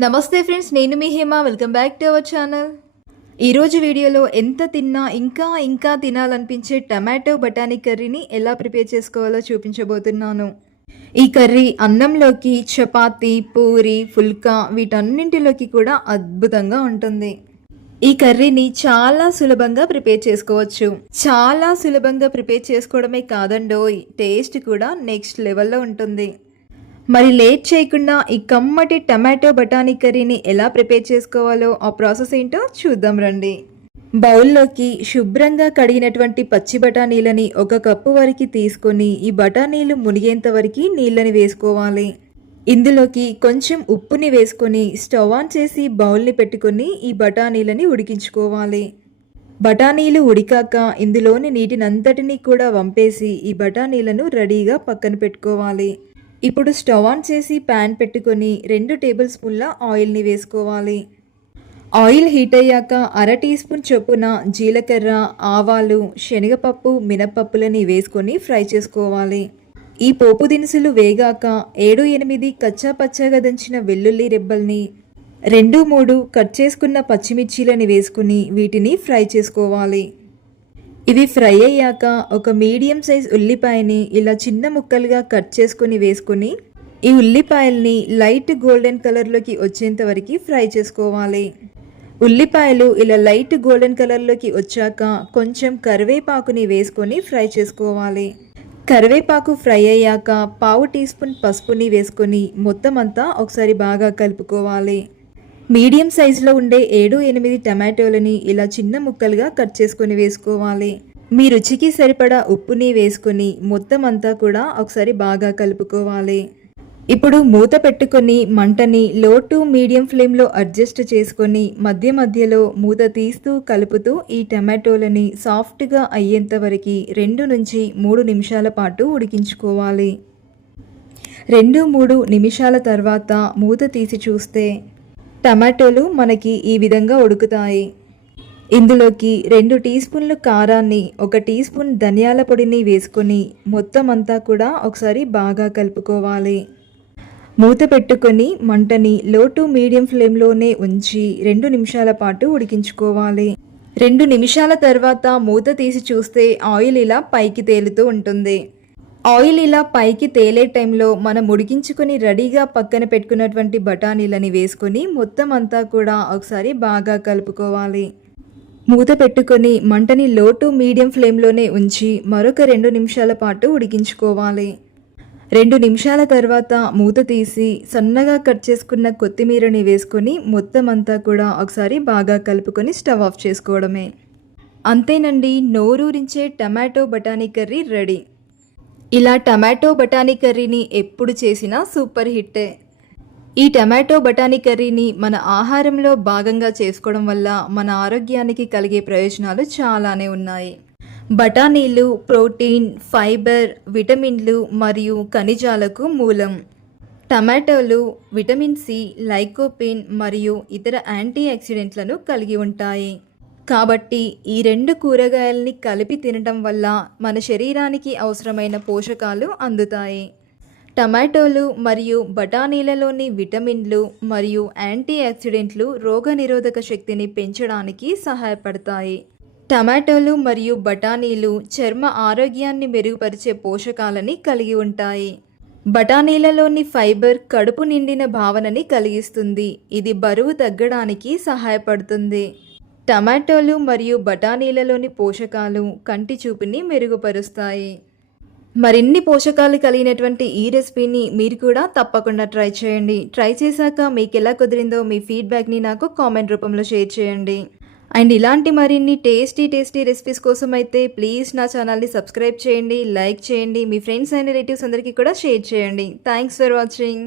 నమస్తే ఫ్రెండ్స్, నేను మీ Hema. Welcome back to our channel. ఈరోజు వీడియోలో ఎంత తిన్నా ఇంకా తినాలనిపించే టమాటో బఠానీ కర్రీని ఎలా ప్రిపేర్ చేసుకోవాలో చూపించబోతున్నాను. ఈ కర్రీ అన్నంలోకి, చపాతీ, పూరి, ఫుల్కా వీటన్నింటిలోకి కూడా అద్భుతంగా ఉంటుంది. ఈ కర్రీని చాలా సులభంగా ప్రిపేర్ చేసుకోవచ్చు. చాలా సులభంగా ప్రిపేర్ చేసుకోవడమే కాదండోయ్, టేస్ట్ కూడా నెక్స్ట్ లెవెల్లో ఉంటుంది. మరి లేట్ చేయకుండా ఈ కమ్మటి టమాటో బఠానీ కర్రీని ఎలా ప్రిపేర్ చేసుకోవాలో ఆ ప్రాసెస్ ఏంటో చూద్దాం రండి. బౌల్లోకి శుభ్రంగా కడిగినటువంటి పచ్చి బఠానీలని 1 కప్పు వరకు తీసుకొని ఈ బఠానీలు మునిగేంత వరకు నీళ్ళని వేసుకోవాలి. ఇందులోకి కొంచెం ఉప్పుని వేసుకొని స్టవ్ ఆన్ చేసి బౌల్ని పెట్టుకొని ఈ బఠానీలని ఉడికించుకోవాలి. బఠానీలు ఉడికాక ఇందులోని నీటినంతటినీ కూడా వంపేసి ఈ బఠానీలను రెడీగా పక్కన పెట్టుకోవాలి. ఇప్పుడు స్టవ్ ఆన్ చేసి ప్యాన్ పెట్టుకొని 2 టేబుల్ స్పూన్ల ఆయిల్ని వేసుకోవాలి. ఆయిల్ హీట్ అయ్యాక 1/2 టీ స్పూన్ చొప్పున జీలకర్ర, ఆవాలు, శనగపప్పు, మినపప్పులని వేసుకొని ఫ్రై చేసుకోవాలి. ఈ పోపు దినుసులు వేగాక 7-8 కచ్చా పచ్చగా దంచిన వెల్లుల్లి రెబ్బల్ని, 2-3 కట్ చేసుకున్న పచ్చిమిర్చీలని వేసుకుని వీటిని ఫ్రై చేసుకోవాలి. ఇవి ఫ్రై అయ్యాక ఒక మీడియం సైజ్ ఉల్లిపాయని ఇలా చిన్న ముక్కలుగా కట్ చేసుకుని వేసుకుని ఈ ఉల్లిపాయల్ని లైట్ గోల్డెన్ కలర్లోకి వచ్చేంత వరకు ఫ్రై చేసుకోవాలి. ఉల్లిపాయలు ఇలా లైట్ గోల్డెన్ కలర్లోకి వచ్చాక కొంచెం కరివేపాకుని వేసుకొని ఫ్రై చేసుకోవాలి. కరివేపాకు ఫ్రై అయ్యాక 1/2 టీ స్పూన్ పసుపుని వేసుకొని మొత్తం అంతా ఒకసారి బాగా కలుపుకోవాలి. మీడియం సైజులో ఉండే 7-8 టమాటోలని ఇలా చిన్న ముక్కలుగా కట్ చేసుకొని వేసుకోవాలి. మీ రుచికి సరిపడా ఉప్పుని వేసుకొని మొత్తం అంతా కూడా ఒకసారి బాగా కలుపుకోవాలి. ఇప్పుడు మూత పెట్టుకొని మంటని లో టు మీడియం ఫ్లేమ్లో అడ్జస్ట్ చేసుకొని మధ్యలో మూత తీస్తూ కలుపుతూ ఈ టమాటోలని సాఫ్ట్గా అయ్యేంత వరకు 2 నుంచి 3 నిమిషాల పాటు ఉడికించుకోవాలి. 2-3 నిమిషాల తర్వాత మూత తీసి చూస్తే టమాటోలు మనకి ఈ విధంగా ఉడుకుతాయి. ఇందులోకి 2 టీ స్పూన్లు కారాన్ని, 1 టీ స్పూన్ ధనియాల పొడిని వేసుకొని మొత్తం అంతా కూడా ఒకసారి బాగా కలుపుకోవాలి. మూత పెట్టుకొని మంటని లో టు మీడియం ఫ్లేమ్లోనే ఉంచి 2 నిమిషాల పాటు ఉడికించుకోవాలి. 2 నిమిషాల తర్వాత మూత తీసి చూస్తే ఆయిల్ ఇలా పైకి తేలుతూ ఉంటుంది. ఆయిల్ ఇలా పైకి తేలే టైంలో మనం ఉడికించుకొని రెడీగా పక్కన పెట్టుకున్నటువంటి బఠానీలని వేసుకొని మొత్తం అంతా కూడా ఒకసారి బాగా కలుపుకోవాలి. మూత పెట్టుకొని మంటని లో టు మీడియం ఫ్లేమ్లోనే ఉంచి మరొక 2 నిమిషాల పాటు ఉడికించుకోవాలి. 2 నిమిషాల తర్వాత మూత తీసి సన్నగా కట్ చేసుకున్న కొత్తిమీరని వేసుకొని మొత్తం అంతా కూడా ఒకసారి బాగా కలుపుకొని స్టవ్ ఆఫ్ చేసుకోవడమే. అంతేనండి, నోరూరించే టమాటో బఠానీ కర్రీ రెడీ. ఇలా టమాటో బఠానీ కర్రీని ఎప్పుడు చేసినా సూపర్ హిట్టే. ఈ టమాటో బఠానీ కర్రీని మన ఆహారంలో భాగంగా చేసుకోవడం వల్ల మన ఆరోగ్యానికి కలిగే ప్రయోజనాలు చాలానే ఉన్నాయి. బఠానీలు ప్రోటీన్, ఫైబర్, విటమిన్లు మరియు ఖనిజాలకు మూలం. టమాటోలు విటమిన్ సి, లైకోపిన్ మరియు ఇతర యాంటీ ఆక్సిడెంట్లను కలిగి ఉంటాయి. కాబట్టి ఈ 2 కూరగాయల్ని కలిపి తినటం వల్ల మన శరీరానికి అవసరమైన పోషకాలు అందుతాయి. టమాటోలు మరియు బఠానీలలోని విటమిన్లు మరియు యాంటీ ఆక్సిడెంట్లు రోగనిరోధక శక్తిని పెంచడానికి సహాయపడతాయి. టమాటోలు మరియు బఠానీలు చర్మ ఆరోగ్యాన్ని మెరుగుపరిచే పోషకాలని కలిగి ఉంటాయి. బఠానీలలోని ఫైబర్ కడుపు నిండిన భావనని కలిగిస్తుంది. ఇది బరువు తగ్గడానికి సహాయపడుతుంది. టమాటోలు మరియు బఠానీలలోని పోషకాలు కంటి చూపుని మెరుగుపరుస్తాయి. మరిన్ని పోషకాలు కలిగినటువంటి ఈ రెసిపీని మీరు కూడా తప్పకుండా ట్రై చేయండి. ట్రై చేశాక మీకు ఎలా కుదిరిందో మీ ఫీడ్బ్యాక్ని నాకు కామెంట్ రూపంలో షేర్ చేయండి. అండ్ ఇలాంటి మరిన్ని టేస్టీ రెసిపీస్ కోసం అయితే ప్లీజ్ నా ఛానల్ని సబ్స్క్రైబ్ చేయండి, లైక్ చేయండి, మీ ఫ్రెండ్స్ అండ్ రిలేటివ్స్ అందరికీ కూడా షేర్ చేయండి. Thanks for watching.